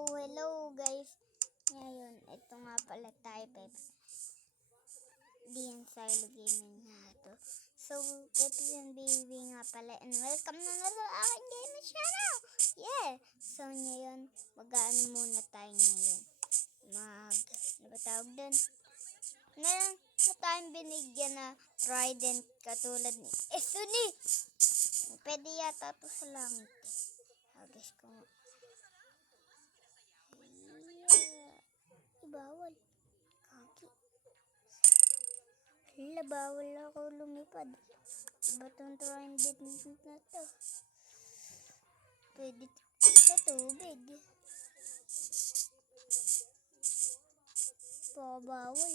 Hello guys, ngayon ito nga pala tayo Silo Gaming nga to. So Pepe and Baby nga pala, and welcome na sa aking gaming channel. Yeah, so ngayon mag-ano muna tayo ngayon, ano ba tawag dun, meron na tayong binigyan na trident katulad ni Esuni. Pwede yata to sa langit. Guys ko nga, bawal. Kaki. Hala, bawal ako lumipad. Iba itong trident na to. Pwede sa tubig. Bawal.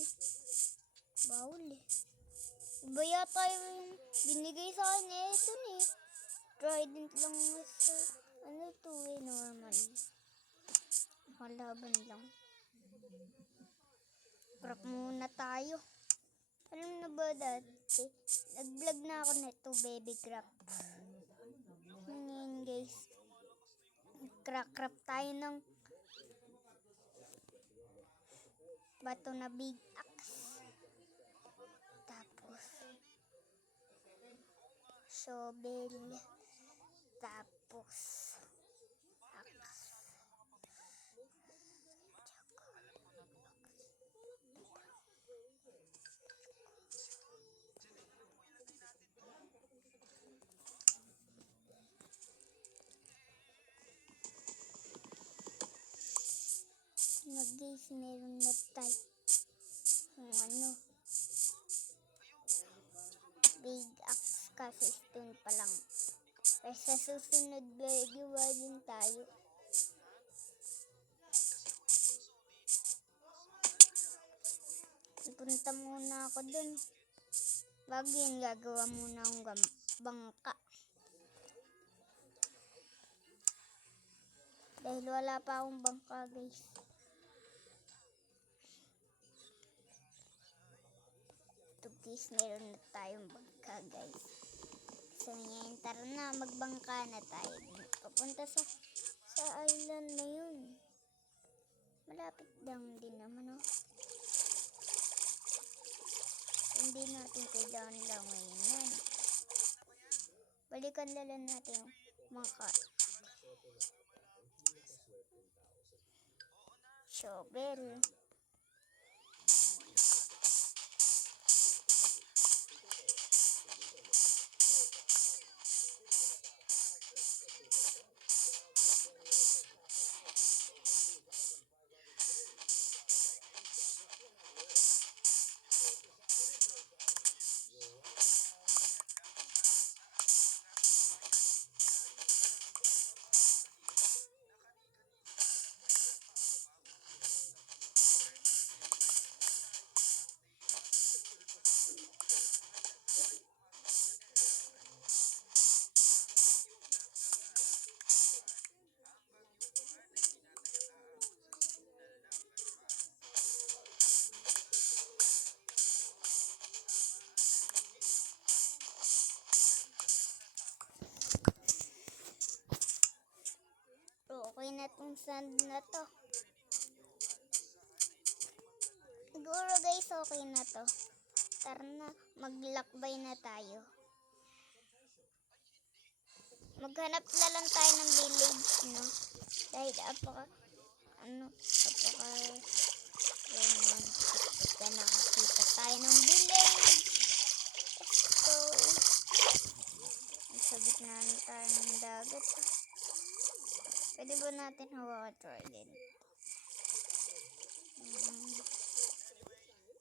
Bawal eh. Iba yata yung binigay sa akin eh. Ito eh. Trident lang sa ano to eh, normal. Kalaban lang. Prep muna tayo. Alam na ba dati? Nag-vlog na ako nito, baby crap. Ngayon guys, crack tayo ng bato na big axe. Tapos shovel. Tapos axe. Guys, meron na tayo big axe kasi stone pa lang. Pero sa susunod gawa din tayo. Punta muna ako dun. Bago yun, gagawa muna akong bangka. Dahil wala pa akong bangka guys. Guys, meron na tayong bangka guys. So ngayon, tara na, magbangka na tayo. Papunta sa island na yun. Malapit lang din naman Hindi natin kailangan lang ngayon yan. Balikan lang natin yung bangka. Shovel. Okay na tong sand na to. Siguro guys, okay na to. Tara na, maglakbay na tayo. Maghanap na lang tayo ng village, no? Dahil romantic. Pagka nakakita tayo ng village. Let's go. Sa gitna na tayo ng dagat. Pwede ba natin hawakan trident?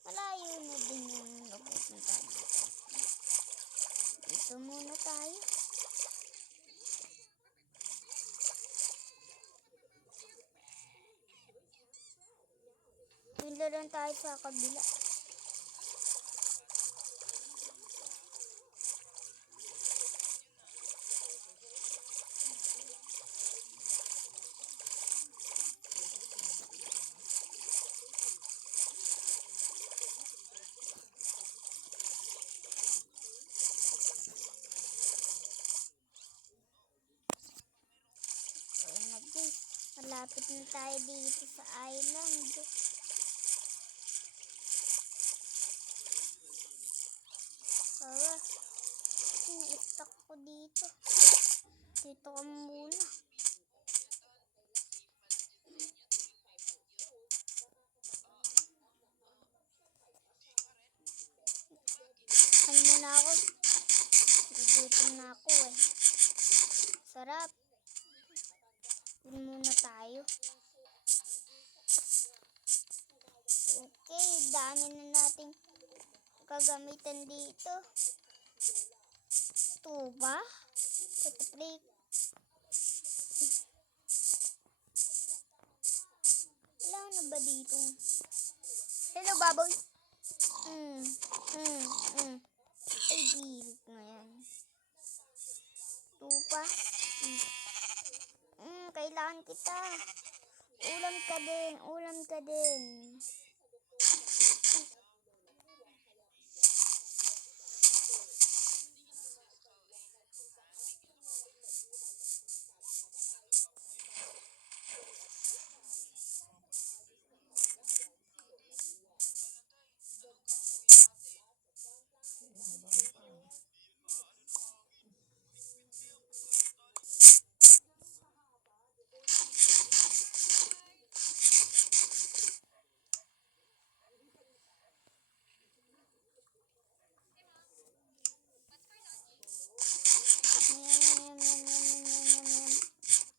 Malayo na din yung napupunta natin. Dito muna tayo. Pila lang tayo sa kabila. Malapit na tayo dito sa island. Tara. Na-stuck ko dito. Dito ka muna. Ano muna ako? Gugutom na ako eh. Sarap. Dun muna tayo. Okay, dami na nating kagamitan dito. Tuba? Pataplik. Wala na ba dito? Hello, baboy. Ay, birit mo yan. Tupa. Kailangan kita. Ulam ka din. Ulam ka din.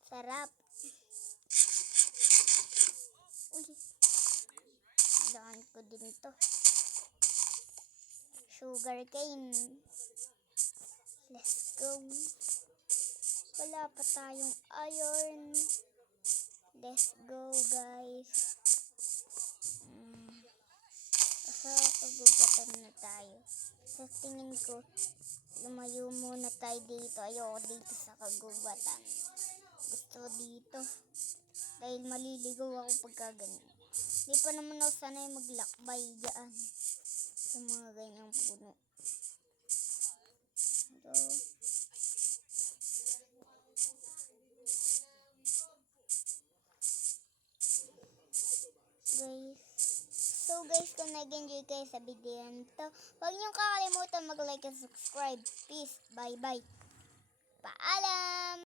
Sarap. Uy. Daan ko din to. Sugar cane. Let's go. Wala pa tayong iron. Let's go, guys. Sa kagubatan na tayo. Sa tingin ko, lumayo muna tayo dito. Ayoko dito sa kagubatan. Gusto dito. Dahil maliligaw ako pagka ganyan. Di pa naman ako sanay maglakbay dyan. Sa mga ganyang puno. So guys, kung nag-enjoy kayo sa video nito, huwag niyong kakalimutan mag-like and subscribe. Peace. Bye-bye. Paalam!